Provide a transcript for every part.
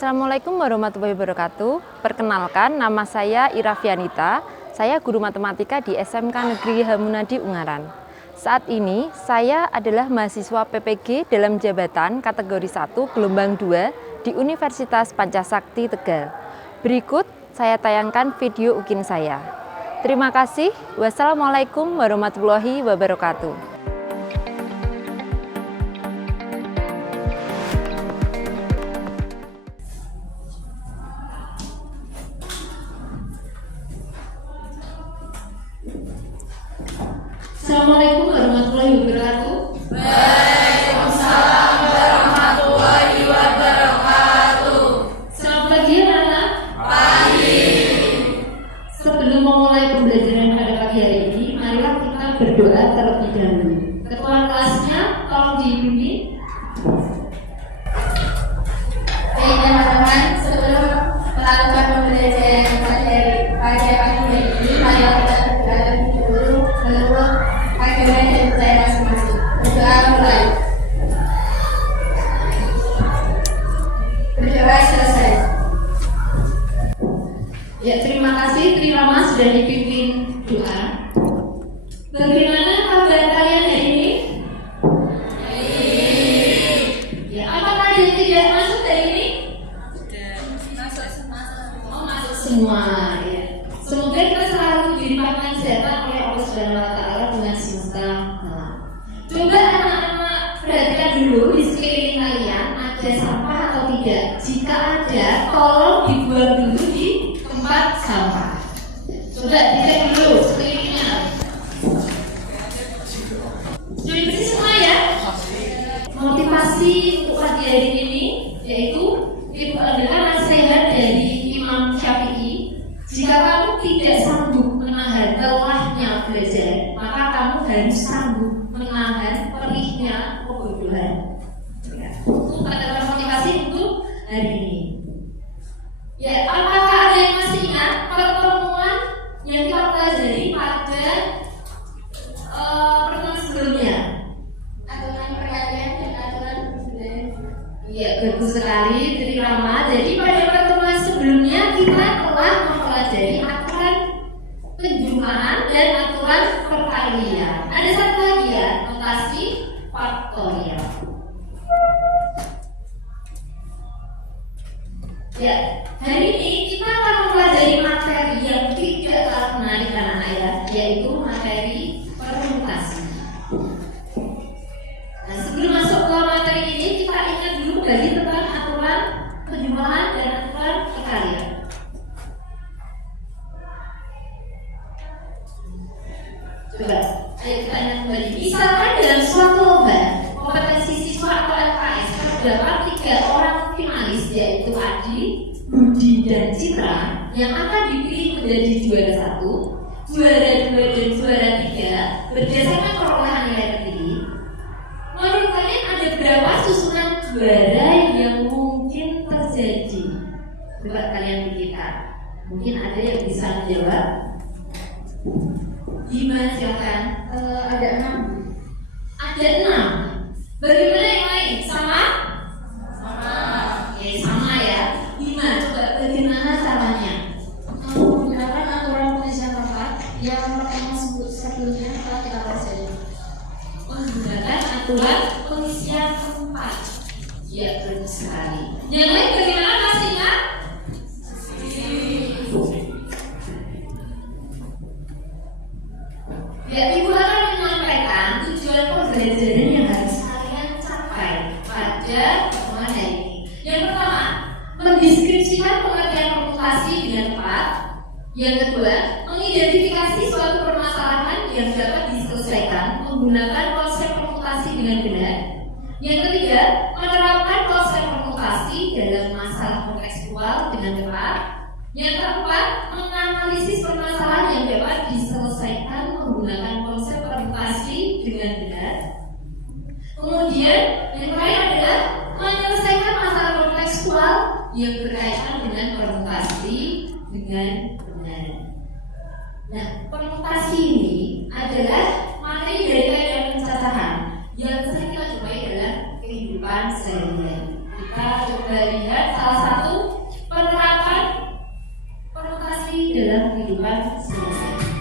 Assalamualaikum warahmatullahi wabarakatuh. Perkenalkan, nama saya Ira Fianita. Saya guru matematika di SMK Negeri Hamunadi Ungaran. Saat ini saya adalah mahasiswa PPG dalam jabatan kategori 1 gelombang 2 di Universitas Pancasakti Tegal. Berikut saya tayangkan video UKIN saya. Terima kasih. Wassalamualaikum warahmatullahi wabarakatuh. Assalamualaikum warahmatullahi wabarakatuh. Waalaikumsalam warahmatullahi wabarakatuh. Selamat pagi anak-anak. Pagi. Sebelum memulai pembelajaran pada pagi hari ini, marilah kita berdoa terlebih dahulu. Ketua kelasnya tolong dibimbing. Baik teman-teman, sebelum melakukan pembelajaran pada pagi hari ini, marilah kita berdoa terlebih dahulu menurut agama dan budaya masing-masing. Berdoa mulai. Berdoa selesai. Ya, terima kasih Trirama sudah dipimpin doa. Bagaimana kabar kalian hari ini? Ya, apakah ada yang tidak masuk hari ini? Oh, masuk semua. Ya. Semoga kita selalu dilimpahkan kesehatan oleh Allah Subhanahu wa Ta'ala dengan semesta. Coba anak-anak perhatikan dulu di sekeliling kalian ada sampah atau tidak. Jika ada, tolong dibuang dulu di tempat sampah. Coba dicek dulu sekelilingnya. Sudah bersih semua ya? Motivasi untuk pagi hari ini yaitu itu adalah nasihat dari Imam Syafi'i. Jika kamu tidak sanggup menahan lelahnya belajar, maka kamu harus sanggup menahan perihnya kebodohan. Itu kata motivasi untuk hari ini. Ya, apakah ada yang masih ingat pertemuan yang kita pelajari pada pertemuan sebelumnya? Aturan perhatian dan aturan budaya. Iya, bagus sekali Trirama. Jadi pada pertemuan sebelumnya kita telah mempelajari aturan penjumlahan dan aturan perkalian. Ada satu lagi ya, notasi faktorial. Ya, hari ini kita akan mempelajari materi yang tidak kalah menarik anak-anak ya, yaitu materi permutasi. Nah, sebelum masuk ke materi ini, kita ingat dulu kembali tentang aturan penjumlahan dan aturan perkalian. Coba, ayo kita ingat kembali. Misalkan dalam suatu lomba kompetensi siswa atau LKS terdapat 3 orang finalis, yaitu Adi, Budi, dan Citra, yang akan dipilih menjadi juara 1, juara 2, dan juara 3 berdasarkan perolehan nilai tertinggi. Menurut kalian ada berapa susunan juara yang mungkin terjadi? Coba kalian pikirkan. Mungkin ada yang bisa menjawab. Gimana silakan? Ada 6. Ada 6. Bagaimana yang lain? Sama? Sama. Oke, sama ya. Gimana? Coba bagaimana caranya? Menggunakan aturan pengisian tempat yang pertama sebelumnya telah kita pelajari. Menggunakan aturan pengisian tempat. Ya, betul sekali. Yang lain bagaimana pastinya? Ya, Ibu akan menyampaikan tujuan pembelajaran yang harus kalian capai pada pertemuan hari ini. Yang pertama, mendeskripsikan pengertian permutasi dengan tepat. Yang kedua, mengidentifikasi suatu permasalahan yang dapat diselesaikan menggunakan konsep permutasi dengan benar. Yang ketiga, menerapkan konsep permutasi dalam masalah kontekstual dengan tepat. Yang keempat, menganalisis permasalahan yang dapat diselesaikan menggunakan konsep permutasi dengan benar. Kemudian, yang terakhir adalah menyelesaikan masalah kontekstual yang berkaitan dengan permutasi dengan benar. Nah, permutasi ini adalah materi dari kaidah pencatatan yang sering kita jumpai dalam kehidupan sehari-hari. Kita coba lihat salah satu dalam kehidupan sehari-hari.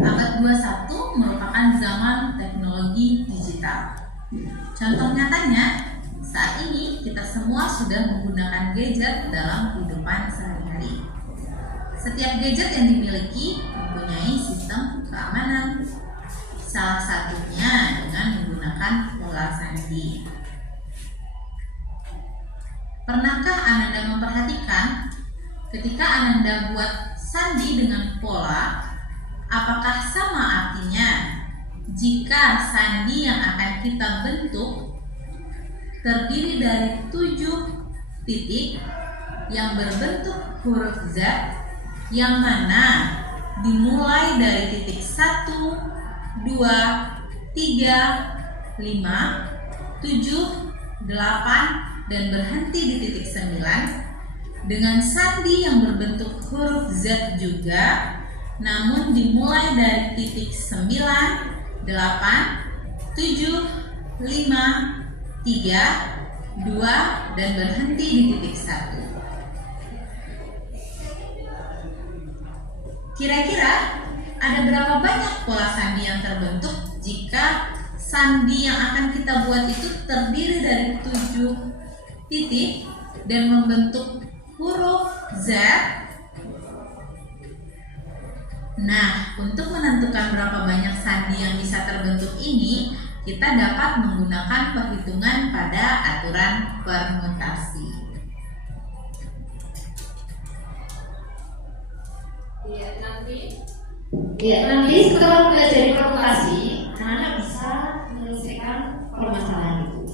Abad 21 merupakan zaman teknologi digital. Contoh nyatanya, saat ini kita semua sudah menggunakan gadget dalam kehidupan sehari-hari. Setiap gadget yang dimiliki mempunyai sistem keamanan. Salah satunya dengan menggunakan pola sandi. Pernahkah Ananda memperhatikan ketika Ananda buat sandi dengan pola, apakah sama artinya jika sandi yang akan kita bentuk terdiri dari 7 titik yang berbentuk huruf Z, yang mana dimulai dari titik 1, 2, 3, 5, 7, 8 dan berhenti di titik 9 dengan sandi yang berbentuk huruf Z juga, namun dimulai dari titik 9, 8, 7, 5, 3, 2 dan berhenti di titik 1. Kira-kira ada berapa banyak pola sandi yang terbentuk jika sandi yang akan kita buat itu terdiri dari 7 titik dan membentuk huruf Z? Nah, untuk menentukan berapa banyak sandi yang bisa terbentuk ini, kita dapat menggunakan perhitungan pada aturan permutasi. Nanti setelah belajar permutasi, anak-anak bisa menyelesaikan permasalahan itu.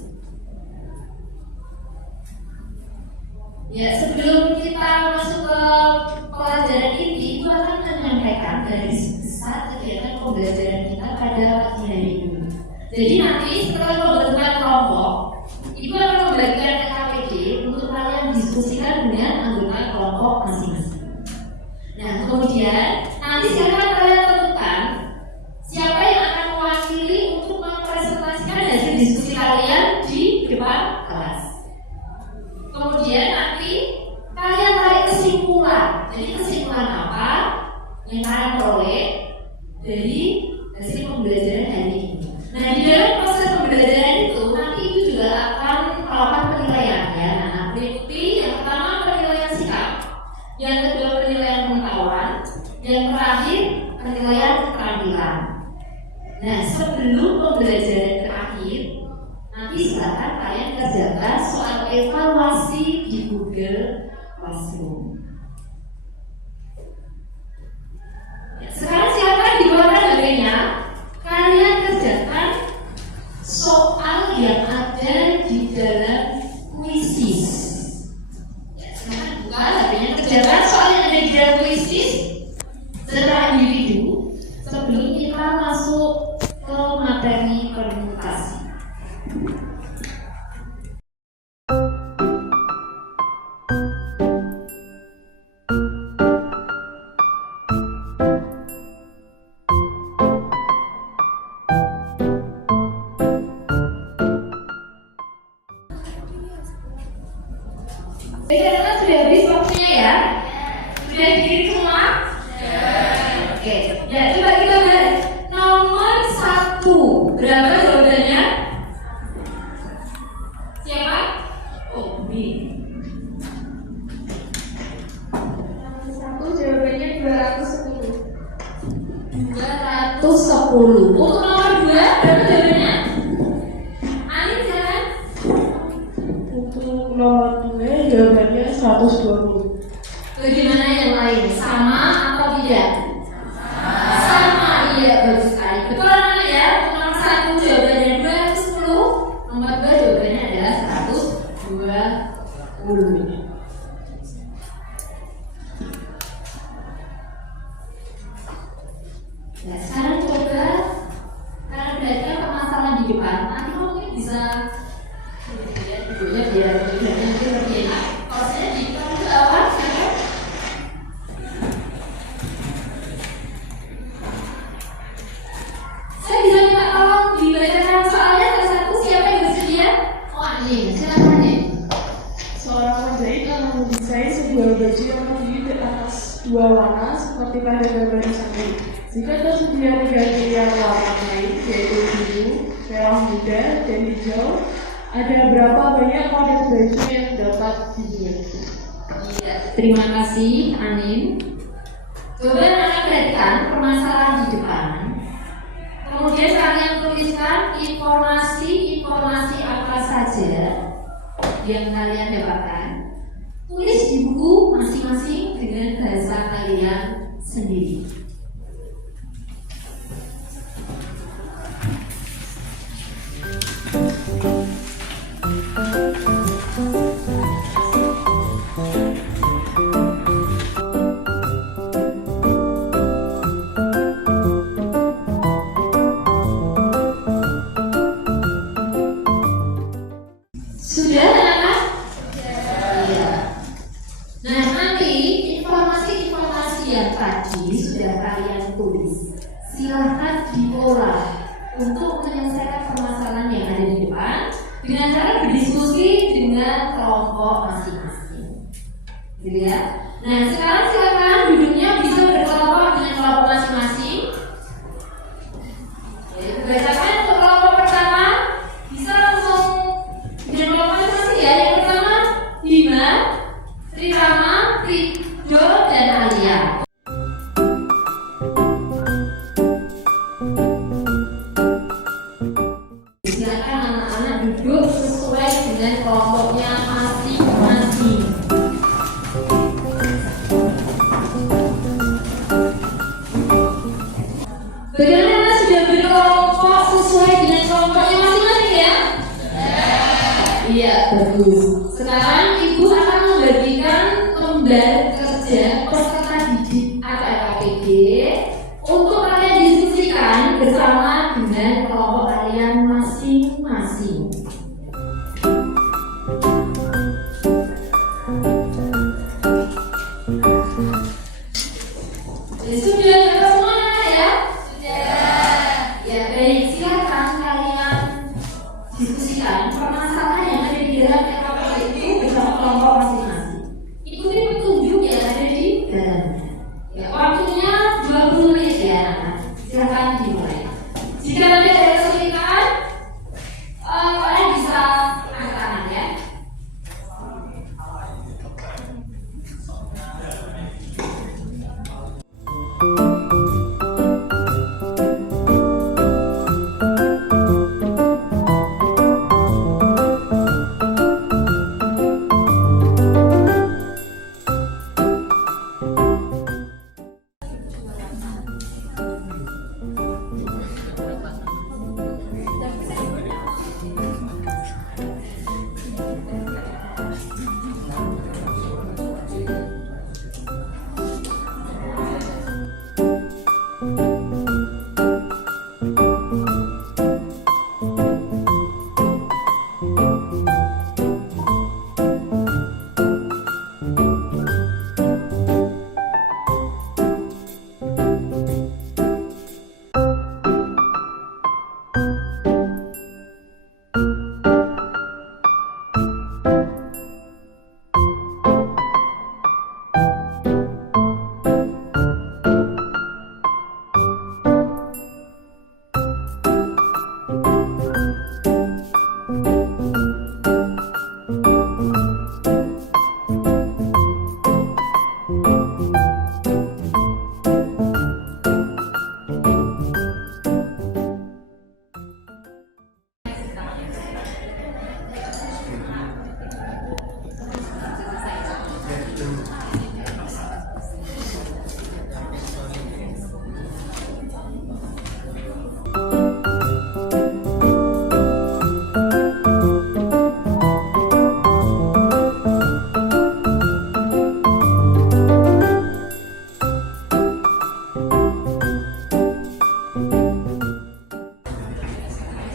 Sebelum kita masuk ke pelajaran ini, Ibu akan menyampaikan garis besar kegiatan pembelajaran kita pada pagi hari ini. Jadi nanti setelah pembentukan kelompok, Ibu akan membagikan KPD untuk kalian diskusikan dengan anggota kelompok masing-masing. Nah, kemudian nanti silakan kalian tentukan siapa yang akan mewakili untuk mempresentasikan hasil diskusi kalian di depan kelas. Kemudian nanti kalian tarik kesimpulan. Jadi kesimpulan apa yang kalian peroleh dari hasil pembelajaran hari ini. Nah, di dalam proses pembelajaran itu nanti Ibu juga akan melakukan penilaian ya. Nah, mengikuti yang pertama penilaian sikap, yang kedua penilaian pengetahuan, yang terakhir penilaian keterampilan. Nah, sebelum pembelajaran terakhir, nanti silakan kalian kerjakan soal evaluasi di Google Classroom. Sekarang silakan dikeluarkan HP-nya. Kalian kerjakan soal yang ada di dalam kuisis. Silakan buka HP-nya, kerjakan soal yang ada di dalam kuisis secara individu sebelum kita masuk ke materi permutasi. Karena sudah habis waktunya ya? Sudah dikirim semua? Oke, ya coba kita lihat nomor 1. Berapa jawabannya? Siapa? Oh, B. Nomor 1 jawabannya 210. 210. Untuk nomor 2 berapa jawabannya? Alin silakan. Untuk nomor 2 jawabannya 120. Bagaimana yang lain? Sama atau tidak? Sama, iya, bagus sekali. Betul anak ya. Untuk nomor 1 jawabannya 210, nomor 2 jawabannya adalah 120. Nah, sekarang coba karena perhatikan permasalahan di depan, nanti mungkin bisa videonya biar nanti lebih enak. Kalau saya di depan itu apa? Saya bisa minta tolong dibacakan soalnya satu siapa yang bersedia? Oh, Ani, silakan Ani. Seorang penjahit yang mendesain sebuah baju yang terdiri atas dua warna seperti pada gambar di samping. Jika tersedia 3 pilihan warna lain, yaitu biru, merah muda, dan hijau, ada berapa banyak model baju yang dapat dibuat? Terima kasih, Anin. Coba kalian perhatikan permasalahan di depan. Kemudian kalian tuliskan informasi apa saja yang kalian dapatkan. Tulis di buku masing-masing dengan bahasa kalian sendiri. Sudah, anak-anak? Iya. Nah, nanti informasi-informasi yang tadi sudah kalian tulis, silahkan diolah untuk menyelesaikan permasalahan yang ada di depan dengan cara berdiskusi dengan kelompok masing-masing. Gitu ya. Nah, sekarang silakan duduknya bisa berkelompok dengan kelompok masing-masing. Ya, bacakan untuk kelompok pertama bisa langsung dengan kelompok masing-masing ya. Yang pertama Bima, Trirama, Rido, dan Alia. Silakan anak-anak duduk sesuai dengan kelompoknya masing-masing. Bagaimana sudah berkelompok sesuai dengan kelompoknya masing-masing ya? Iya, bagus. Sekarang ibu akan membagikan lembar kerja peserta didik atau LKPD untuk kalian diskusikan bersama dengan kelompok kalian masing-masing. Sudah dapat semuanya ya? Sudah. Ya baik, silakan kalian diskusikan permasalahan yang ada di dalam LKPD itu bersama kelompok masing-masing. Ikuti petunjuk yang ada di dalamnya. Ya, waktunya 20 menit ya anak-anak. Silakan dimulai. Jika nanti ada kesulitan, kalian bisa angkat tangan ya.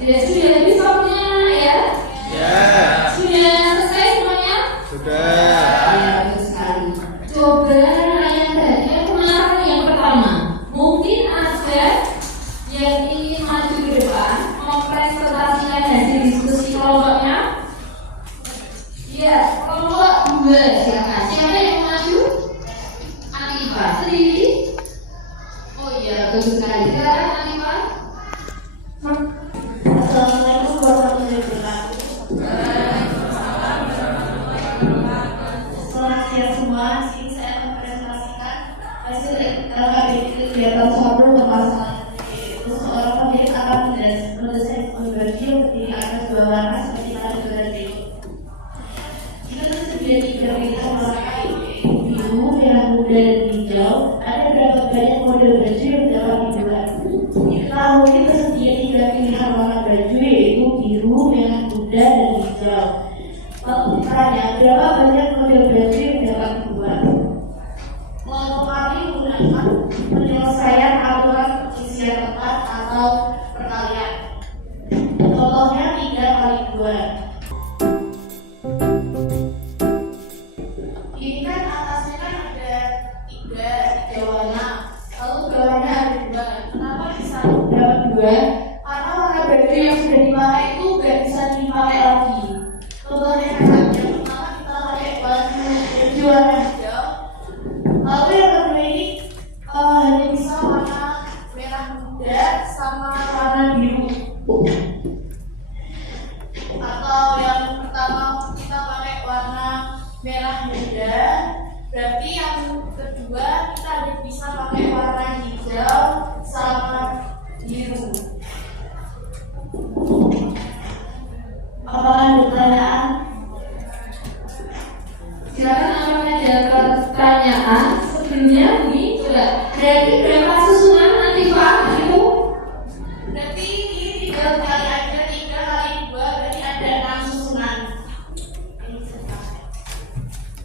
Sudah habis waktunya anak ya? Ya. Sudah selesai semuanya? Sudah. Ya, bagus sekali. Coba yang tadi penasaran yang pertama. Mungkin ada yang ingin maju ke depan mempresentasikan hasil diskusi kelompoknya. Iya, kelompok 2 silakan. Siapa yang mau maju? Akifah. Hanifah sendiri. Oh iya, bagus sekali. Silakan Hanifah. Assalamualaikum warahmatullahi wabarakatuh. Selamat siang semua. Di sini saya akan presentasikan hasil LKBD kegiatan 1 permasalahan, yaitu seorang pemilik akan mendesain baju yang terdiri atas 2 warna seperti pada gambar berikut. Jika tersedia 3 pilihan warna kain, yaitu biru, merah muda, dan hijau, ada berapa banyak model baju yang dapat dibuat? Diketahui tersedia 3 pilihan warna baju, yaitu biru, merah muda, dan hijau. Lalu ditanya, berapa banyak model baju yang dapat dibuat? Kelompok kami menggunakan penyelesaian aturan pengisian tempat atau perkalian. Contohnya 3 kali 2. Ini kan atasnya kan ada 3 warna, lalu bawahnya ada 2. Kenapa bisa dapat 2? Karena warna baju yang sudah dipakai itu nggak bisa dipakai lagi. Contohnya yang pertama kita pakai baju warna hijau, lalu yang kedua ini hanya bisa warna merah muda sama warna biru. Atau yang pertama kita pakai warna merah muda, berarti yang kedua kita bisa pakai warna hijau sama biru. Apakah ada pertanyaan? Silakan apakah ada pertanyaan? Sebelumnya ini coba berarti berapa susunan Hanifah itu? Berarti ini 3 kali aja, 3 kali 2 berarti ada 6 susunan.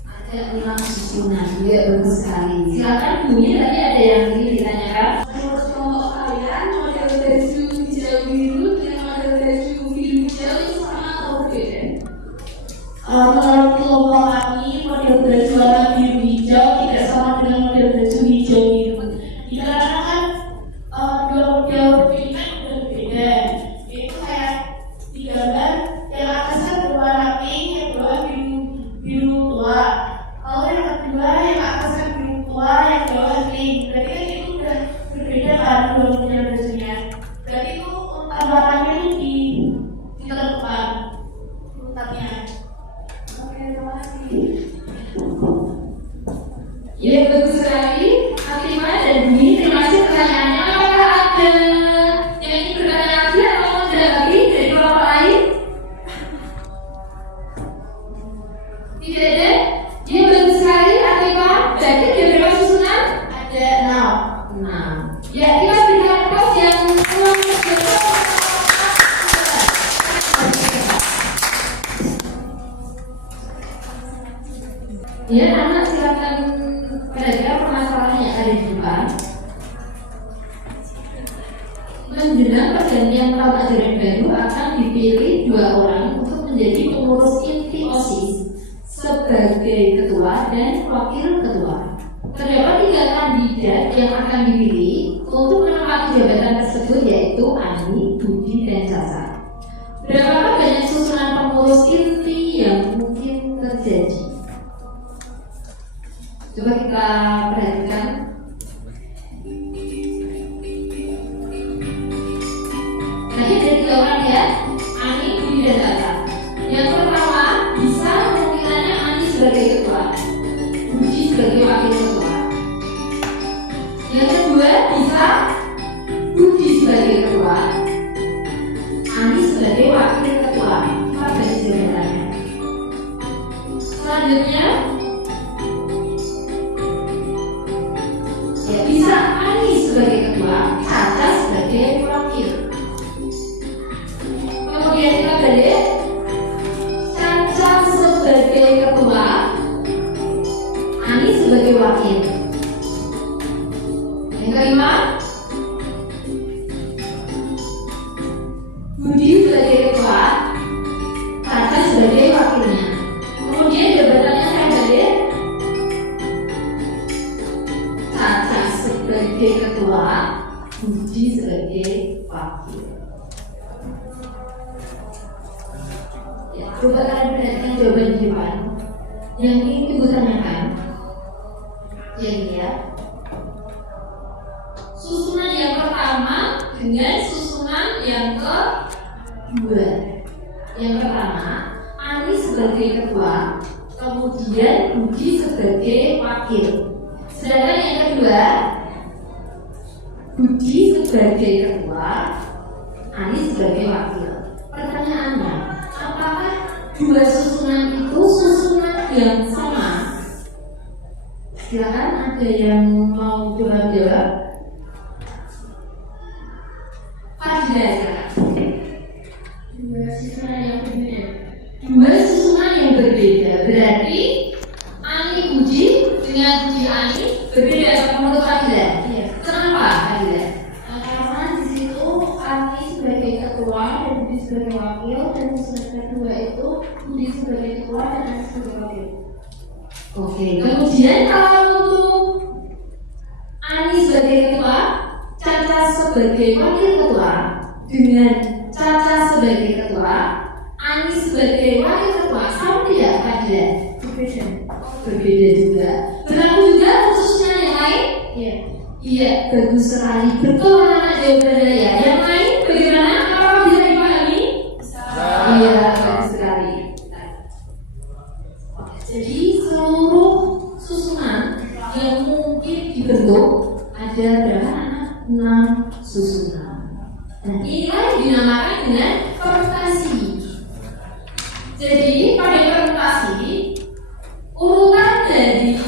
Ada 6 susunan. Ya, bagus sekali. Silakan Bumi, tadi ada yang ingin ditanyakan. Menurut kelompok kalian, model baju hijau biru dengan model baju biru hijau itu sama atau berbeda? Menurut kelompok kami, model baju warna biru hijau tidak sama dengan model baju hijau biru. Dikarenakan dua model baju ini kan berbeda. Itu kayak di gambar yang atasnya berwarna pink, yang bawah biru tua. Lalu yang kedua yang atasnya biru tua, yang bawah pink. Berarti kan itu udah berbeda kan dua model bajunya. Berarti itu untar warnanya itu ditentukan untarnya. Oke, terima kasih. Ya, bagus sekali. Hanifah dan Bumi, terima kasih pertanyaannya. Apakah ada yang ingin bertanya lagi atau ada lagi dari kelompok lain? Tidak ada? Ya, bagus sekali. Hanifah, jadi ada berapa susunan? Ada 6. 6. Ya, kita berikan pos yang ya, anak silakan perhatikan permasalahan yang ada di depan. Menjelang pergantian tahun ajaran baru akan dipilih 2 orang untuk menjadi pengurus inti OSIS sebagai ketua dan wakil ketua. Terdapat 3 kandidat yang akan dipilih untuk menempati jabatan tersebut, yaitu Ani, Budi, dan Caca. Berapakah banyak susunan pengurus inti yang mungkin terjadi? Coba kita perhatikan. Tadi ada 3 orang ya, Ani, Budi, dan Caca. Yang pertama bisa kemungkinannya Ani sebagai ketua, Budi sebagai wakil ketua. Yang kedua bisa Budi sebagai ketua, Ani sebagai wakil ketua. Apa bagi jabatannya? Selanjutnya ya, bisa Ani sebagai ketua, Caca sebagai wakil. Kemudian kita balik, Caca sebagai ketua, Ani sebagai wakil. Yang kelima, Budi sebagai ketua, Caca sebagai wakilnya. Kemudian jabatannya saya balik, Caca sebagai ketua, Budi sebagai wakil. Ya, coba kalian perhatikan jawaban di depan yang ingin ibu tanyakan. Ya, ini ya. sebagai ketua, kemudian Budi sebagai wakil. Sedangkan yang kedua, Budi sebagai ketua, Ani sebagai wakil. Pertanyaannya, apakah dua susunan itu susunan yang sama? Silakan, ada yang mau jawab? Fadila, silakan. Dua susunan yang berbeda. Dua susunan yang berbeda. Berarti Ani Budi dengan Budi Ani berbeda menurut Fadila. Iya. Kenapa Fadila? Karena di situ Ani sebagai ketua dan Budi sebagai wakil, dan susunan kedua itu Budi sebagai ketua dan Ani sebagai wakil. Oke, kemudian kalau untuk Ani sebagai ketua, Caca sebagai wakil ketua, dengan Caca sebagai ketua, Ani sebagai wakil ketua, sama tidak Fadila? Berbeda. Berbeda juga. Berlaku juga khususnya yang lain? Iya. Iya, bagus sekali. Betul anak jawabannya ya. Yang lain bagaimana? Apakah bisa dipahami? Iya, bagus sekali. Oke, jadi seluruh susunan yang mungkin dibentuk ada berapa anak? 6 susunan. Nah, inilah yang dinamakan dengan permutasi. Jadi pada permutasi, urutan dari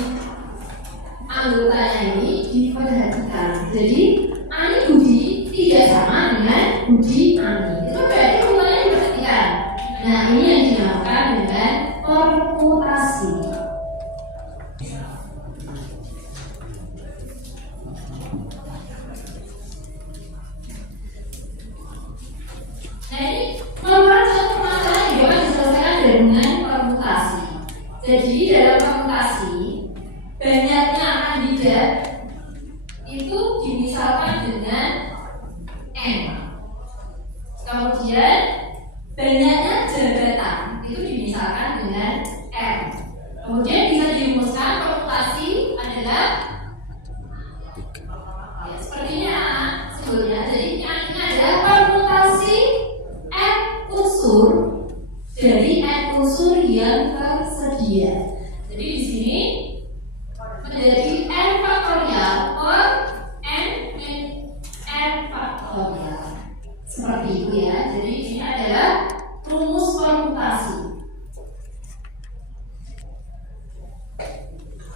anggotanya ini diperhatikan. Jadi Ani Budi tidak sama dengan Budi Ani. Itu berarti urutannya diperhatikan. Nah, ini yang dinamakan dengan permutasi. Nah, ini merupakan satu permasalahan yang dapat diselesaikan dengan permutasi. Jadi dalam permutasi, banyaknya kandidat itu dimisalkan dengan N. Kemudian banyaknya jabatan itu dimisalkan dengan R. Kemudian bisa dirumuskan permutasi adalah ya, sepertinya sebelumnya. Jadi yang ini adalah permutasi N unsur dari N unsur yang tersedia. Jadi di sini menjadi N faktorial per N faktorial. Seperti itu ya. Jadi ini adalah rumus permutasi.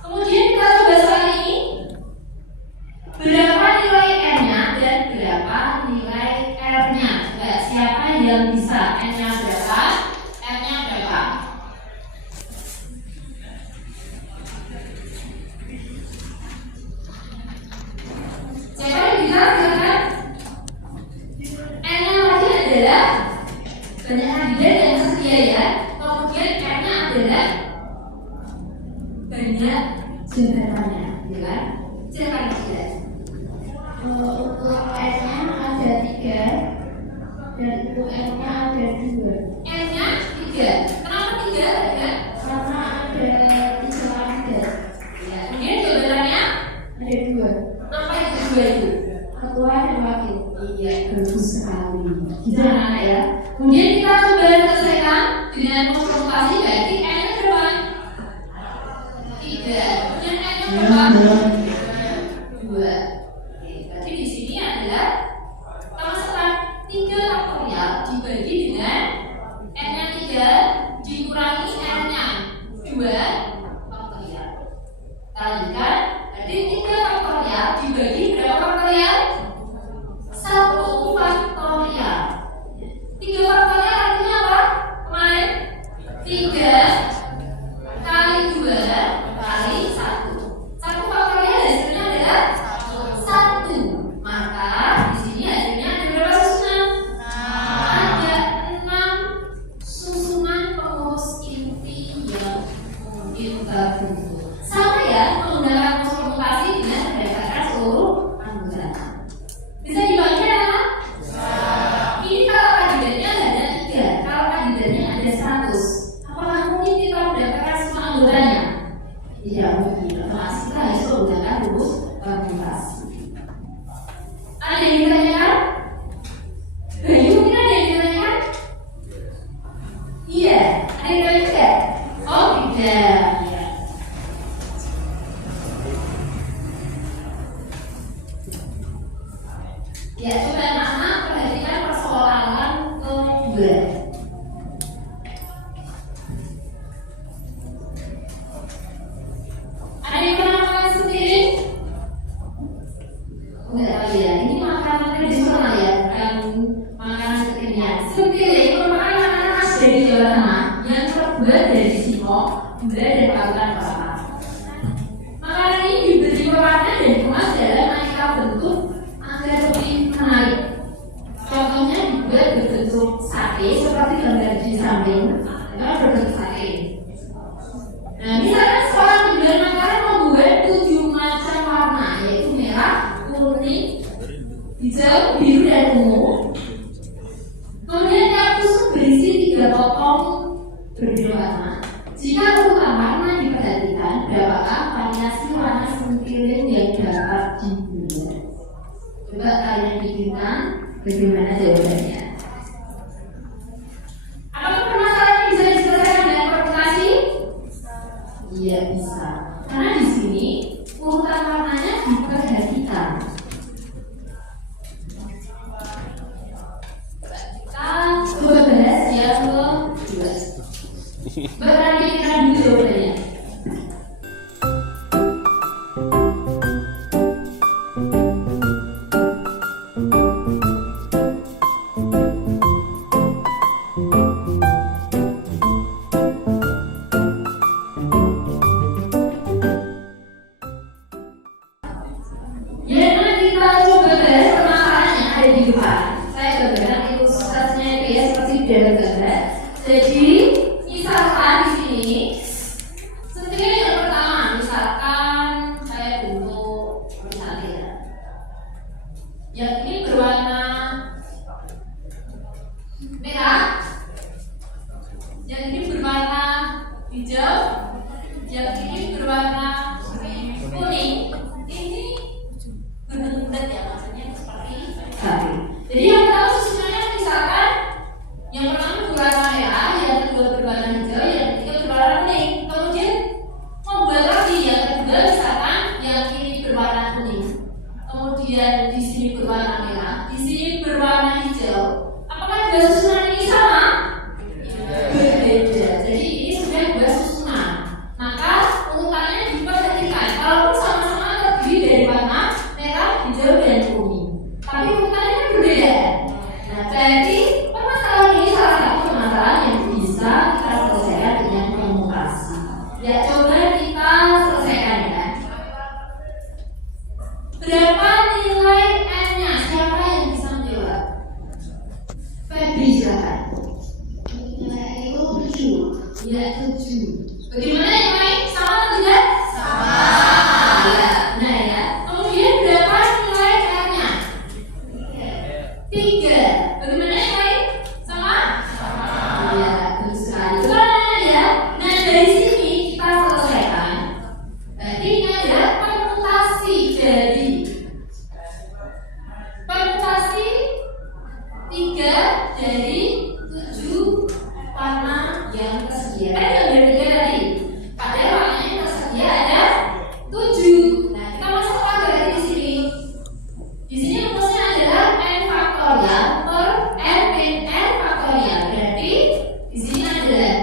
Kemudian kita coba soal ini. Berapa nilai N-nya dan berapa nilai R-nya? Coba siapa yang bisa? N-nya berapa? R-nya berapa? Siapa yang bisa? Silakan. N-nya tadi adalah banyak kandidat yang tersedia ya. Kemudian R-nya adalah banyak jabatannya, ya kan? Silakan dijelaskan. Untuk N-nya ada 3 dan untuk R-nya ada 2. N-nya 3. Kenapa 3? Ya? Karena ada 3 kandidat. Ya. Kemudian jawabannya Ada 2. apa itu 2 itu? Ketua dan wakil. Iya, bagus sekali. Gitu anak ya. Kemudian kita coba selesaikan dengan konsultasi, berarti N-nya berapa? 3. Kemudian N-nya berapa? 2. Oke, berarti di sini adalah permasalahan 3 faktorial dibagi dengan N-nya 3 dikurangi R-nya 2 faktorial. Kita lanjutkan. Berarti 3 faktorial dibagi berapa faktorial? 1 faktorial. 3 faktorial artinya apa? Kemarin 3 kali 2 kali 1. 1 faktorial hasilnya adalah 1. Maka di sini hasilnya ada berapa susunan? Ada 6 susunan pengurus inti yang mungkin terbentuk. Sama ya, menggunakan rumus permutasi dengan berdasarkan seluruh anggota. Bisa dibagi ya? Ini kalau kandidatnya ada 3, kalau kandidatnya ada 100, apakah mungkin kita mendapatkan semua anggotanya? Tidak mungkin, masih kita harus menggunakan rumus permutasi. Ada yang ditanyakan? Bayu, mungkin ada yang ditanyakan? Iya, ada yang ditanyakan? Ya, ya. Ya, coba anak-anak perhatikan persoalan kedua. Ada yang pernah makan sendiri? Enggak tahu ya, ini makanan tradisional ya, bukan makanan kekinian. Sendiri merupakan makanan khas dari Jawa Tengah yang terbuat dari singkong, gula dan parutan kelapa. Makanan ini diberi pewarna dan dikemas dalam aneka bentuk agar lebih menarik. Contohnya dibuat berbentuk sate seperti gambar di samping, atau berbentuk sate. Nah, misalkan seorang penjual makanan membuat 7 macam warna, yaitu merah, kuning, hijau, biru, dan ungu. Kemudian kartus berisi 3 potong berbeda warna. Jika urutan warna diperhatikan, berapakah variasi warna sentilen yang dapat dibuat? Coba kalian pikirkan bagaimana jawabannya. Apakah permasalahan ini bisa diselesaikan dengan permutasi? Iya bisa. Karena di sini urutan warnanya diperhatikan. Kita coba bahas yang kedua. Berarti kita dulu jawabannya. Ya, kita coba bahas permasalahan yang ada di depan. Saya gambarkan ilustrasinya itu ya seperti dalam gambar. Jadi, misalkan di sini sentilen yang pertama, misalkan saya bentuk misalnya ya. Yang ini berwarna merah, yang ini berwarna hijau, yang ini berwarna kuning. Ini bulat ya, maksudnya seperti sate. Jadi yang pertama susunannya misalkan yang pertama berwarna merah, yang kedua berwarna hijau, yang ketiga berwarna kuning. Kemudian membuat lagi yang kedua misalkan yang ini berwarna kuning, kemudian di sini berwarna merah, di sini berwarna hijau. Apakah dua susunan ini sama? Berbeda. Jadi ini sudah dua susunan. Maka urutannya diperhatikan. Kalaupun sama-sama terdiri dari warna merah, hijau, dan kuning, tapi urutannya kan berbeda. Nah, berarti permasalahan ini salah satu permasalahan yang bisa kita selesaikan dengan permutasi. Ya, coba kita selesaikan ya. Berapa nilai N-nya? Siapa yang bisa menjawab? Febri silakan. Nilai itu 7. Ya, 7. Bagaimana yang lain? Sama atau tidak? Sama. Ya, nah ya. Kemudian berapa nilai R-nya? 3. Bagaimana yang lain? Sama? Sama. Ya, betul sekali. Coba nanya ya. Nah, dari sini kita selesaikan. Berarti ini adalah permutasi dari permutasi 3 dari 7 warna yang tersedia. Kan yang berbeda tadi. Padahal warnanya yang tersedia ada 7. Nah, kita masukkan dari di sini. Di sini rumusnya adalah n faktorial per n min n faktorial. Berarti di sini adalah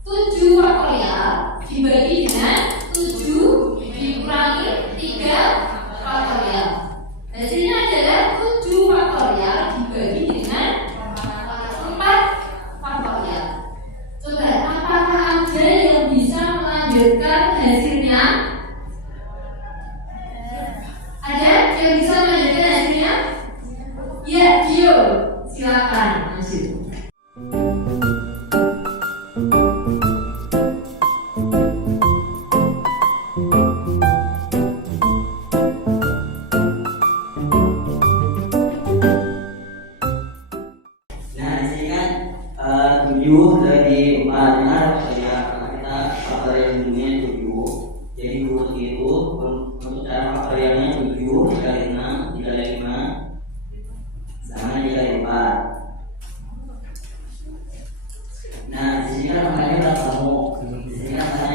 7 faktorial dibagi dengan 7 dikurangi 3 faktorial. Di sini adalah 7 faktorial dibagi dengan 4 faktorial. Coba, apakah ada yang bisa melanjutkan hasilnya? Ada yang bisa melanjutkan hasilnya? Ya, Gio, silakan lanjut. Nah, di sini kan 7 dari 4 benar ya, karena kita faktorial dulunya 7. Jadi urut itu untuk cara faktorialnya 7 dikali 6 dikali 5 sama dikali 4. Nah, di sini kan angkanya udah ketemu. Di sini kan angkanya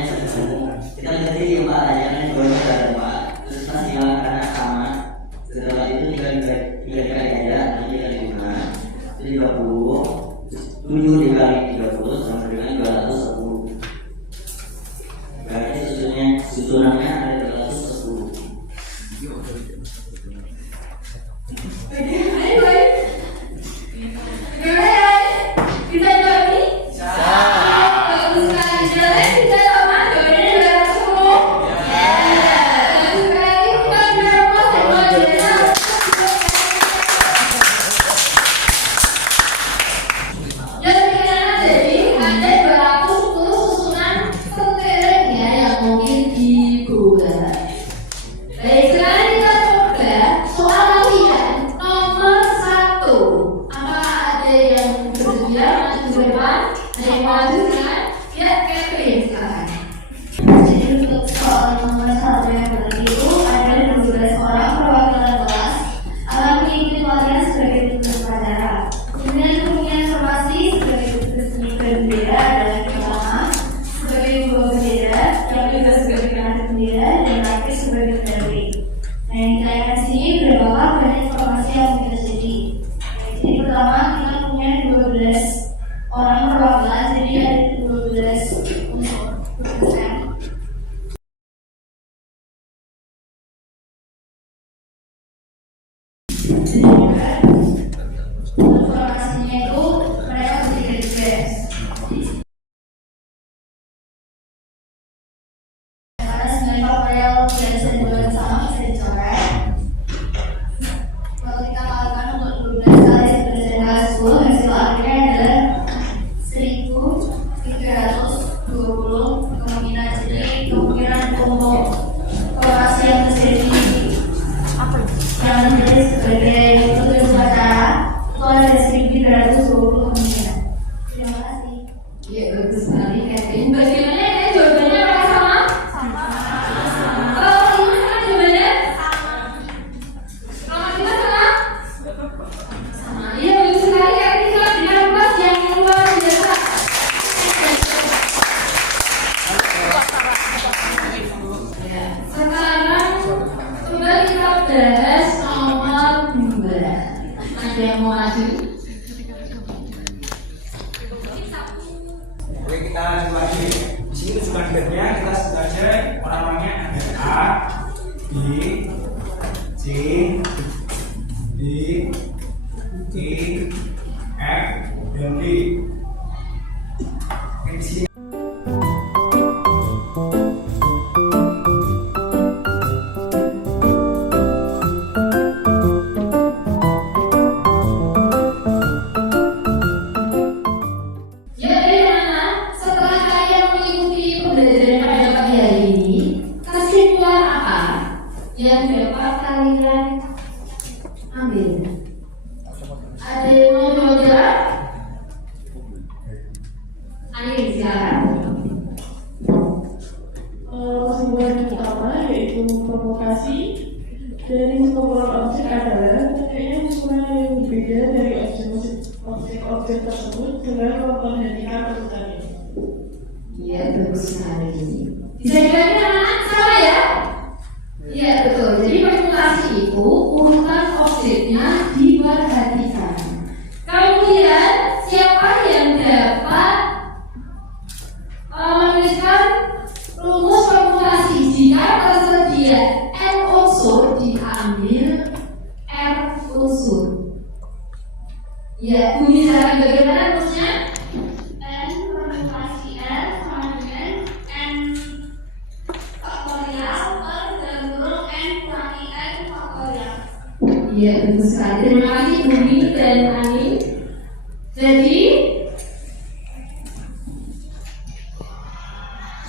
susunannya ada 310. Kita jawab nih? Bagus sekali. Jalan kita sama jawabannya 210. Bagus sekali. Kita berapa jawabannya? Jadi ada 210 susunan pentilnya yang mungkin dibuat. Baik, sekarang kita coba soal latihan nomor 1. Apakah ada yang bersedia maju ke depan? Ada yang maju kan? Ya, Kevin silakan. Jadi untuk soal nomor 1 yang begitu ada 12 orang perwakilan kelas akan mengikuti pelatihan sebagai tugas upacara. Kemudian punya informasi sebagai tugas bendera adalah pertama sebagai pembawa bendera, yang juga sebagai pengantin bendera dan terakhir sebagai pendahului. Nah, yang kita lihat di sini berapa banyak informasi yang kita jadi. Jadi pertama kita punya 12 orang perwakilan, jadi ada 12 unsur tugasnya. Informasinya itu mereka bertiga-tiga. Karena sebenarnya faktorial tidak bisa dibuat sama, bisa dicoret. Kalau kita lakukan untuk 12 kali 11 dan kali 10, hasil akhirnya adalah 1320 kemungkinan. Jadi kemungkinan untuk formasi yang terjadi yang menjadi sebagai tugas upacara itu ada 1320 kemungkinan. Terima kasih. Ya, bagus sekali Kevin. Bagaimana ya jawabannya? Apakah sama? Kalau ini sama jawabannya? Kalau kita sama? Sama. Iya, bagus sekali Kevin. Kita berikan kelas yang luar biasa. Ya, sekarang coba kita bahas nomor 2. Ada yang mau maju? Oke, kita lanjut lagi. Di sini tujuan bednya kita sebut aja orang-orangnya ada A, B, C, D, E, F, dan D. Oke, di sini Ya, bagaimana setelah kalian mengikuti pembelajaran pada pagi hari ini, kesimpulan apa yang dapat kalian ambil? Ada yang mau jawab? Ayo silakan. Kesimpulan pertama yaitu provokasi dari sekumpulan objek adalah terkait usulan yang berbeda dari objek tersebut dengan memperhatikan urutannya. Iya, bagus sekali. Bisa diganti anak-anak sama ya? Iya, betul. Jadi provokasi itu urutan objeknya diperhatikan. Kemudian siapa yang dapat menuliskan rumus provokasi jika tersedia N unsur diambil R unsur? Ya, bunyi cara bagaimana rumusnya? N provokasi N sama dengan N faktorial per dalam kurung N kurangi N faktorial. Iya, bagus sekali. Terima kasih Bumi dan Ani. Jadi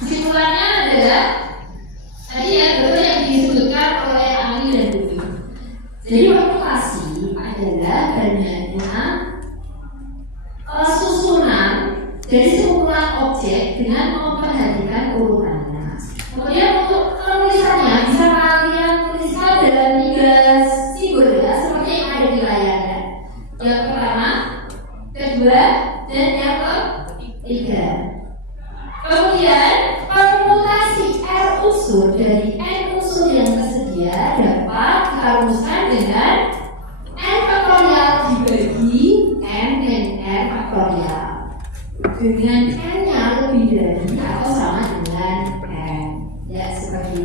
kesimpulannya adalah tadi ya betul yang disebutkan oleh Ani dan Bumi. Jadi provokasi adalah banyaknya susunan dari sekumpulan objek dengan memperhatikan urutannya. Kemudian untuk penulisannya bisa kalian tuliskan dalam 3 simbol ya, seperti yang ada di layarnya. Yang pertama, kedua, dan yang ketiga. Kemudian permutasi R unsur dari N unsur yang tersedia dapat dirumuskan dengan N faktorial dibagi N dan R faktorial dengan N-nya lebih dari atau sama dengan N. Ya, seperti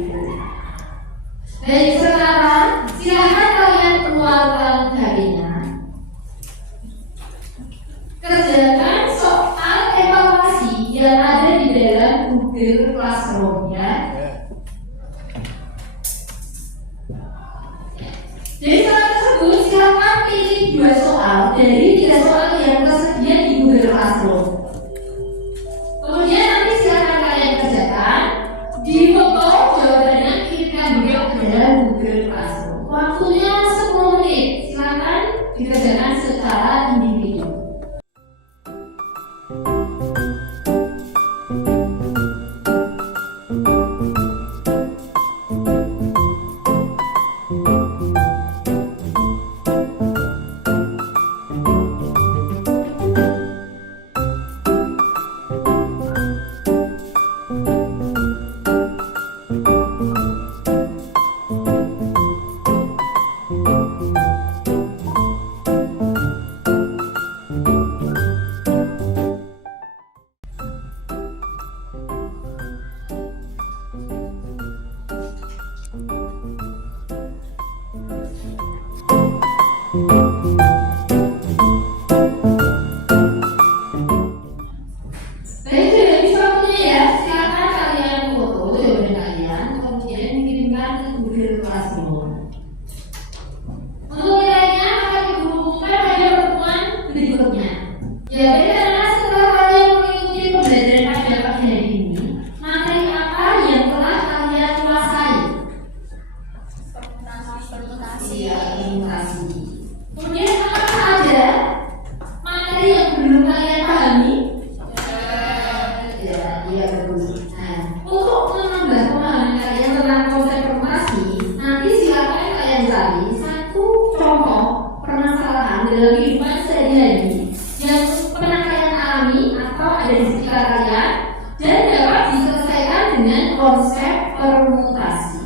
Baik, sekarang silakan kalian keluarkan HP-nya. Kerjakan soal evaluasi yang ada di dalam Google Classroom ya. Dari soal tersebut silakan pilih 2 soal dari 3 soal yang tersedia di Google Classroom. Kemudian nanti silakan kalian kerjakan, di foto jawabannya kirimkan juga ke dalam Google Classroom. Waktunya 10 menit. Silakan dikerjakan secara individu. Baik, sudah bisa waktunya ya. Silakan kalian foto jawaban kalian, kemudian dikirimkan ke Google Classroom. Untuk nilainya akan dihubungkan pada pertemuan berikutnya. Ya, karena setelah kalian mengikuti pembelajaran pada pagi hari ini, materi apa yang telah kalian kuasai? Iya, imitasi. Kemudian apakah ada materi yang belum kalian pahami? Ya, iya betul. Nah, untuk menambah pemahaman kalian tentang konsep permutasi, nanti silakan kalian cari satu contoh permasalahan dalam kehidupan sehari-hari yang pernah kalian alami atau ada di sekitar kalian dan dapat diselesaikan dengan konsep permutasi.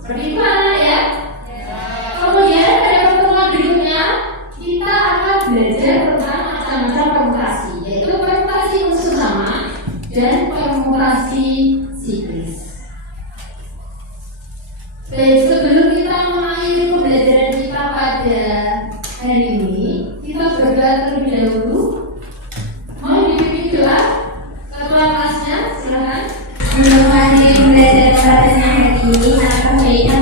Seperti itu anak ya. Kemudian pada pertemuan berikutnya kita akan belajar tentang macam-macam permutasi, yaitu permutasi unsur sama dan permutasi siklis. Baik, sebelum kita mengakhiri pembelajaran kita pada hari ini, kita berdoa terlebih dahulu. Mohon dipimpin doa ketua kelasnya, silakan. Menghadiri pembelajaran pada hari ini, akan baikkan